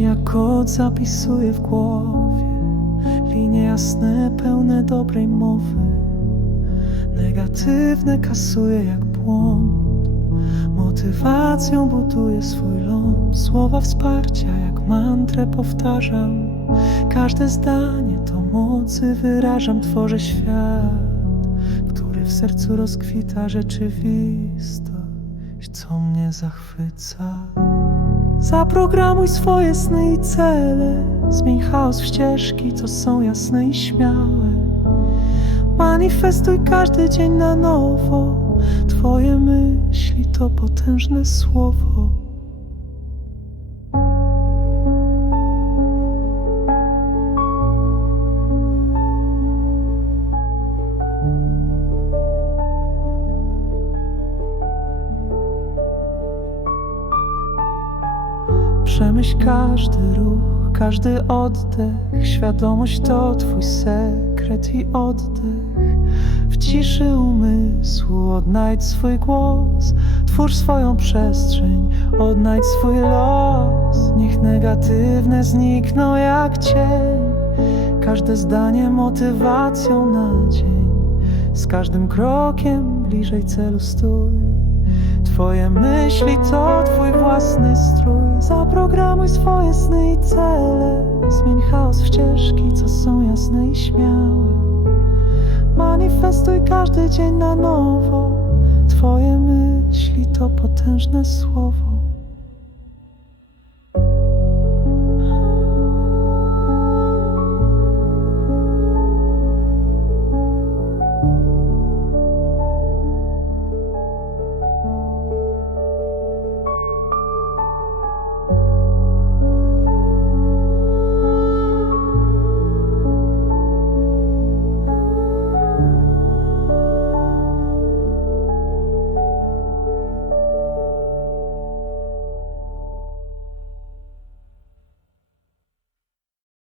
Jak kod zapisuję w głowie? Linie jasne, pełne dobrej mowy. Negatywne kasuję jak błąd. Motywacją buduję swój ląd. Słowa wsparcia jak mantrę powtarzam. Każde zdanie to mocy wyrażam Tworzę świat, który w sercu rozkwita rzeczywistość Co mnie zachwyca Zaprogramuj swoje sny i cele. Zmień chaos w ścieżki, co są jasne i śmiałe. Manifestuj każdy dzień na nowo. Twoje myśli to potężne słowo Przemyśl każdy ruch, każdy oddech. Świadomość to twój sekret i oddech. W ciszy umysłu odnajdź swój głos. Twórz swoją przestrzeń, odnajdź swój los. Niech negatywne znikną jak cień. Każde zdanie motywacją na dzień. Z każdym krokiem bliżej celu stój. Twoje myśli to twój własny strój Zaprogramuj swoje sny i cele. Zmień chaos w ścieżki, co są jasne i śmiałe. Manifestuj każdy dzień na nowo. Twoje myśli to potężne słowo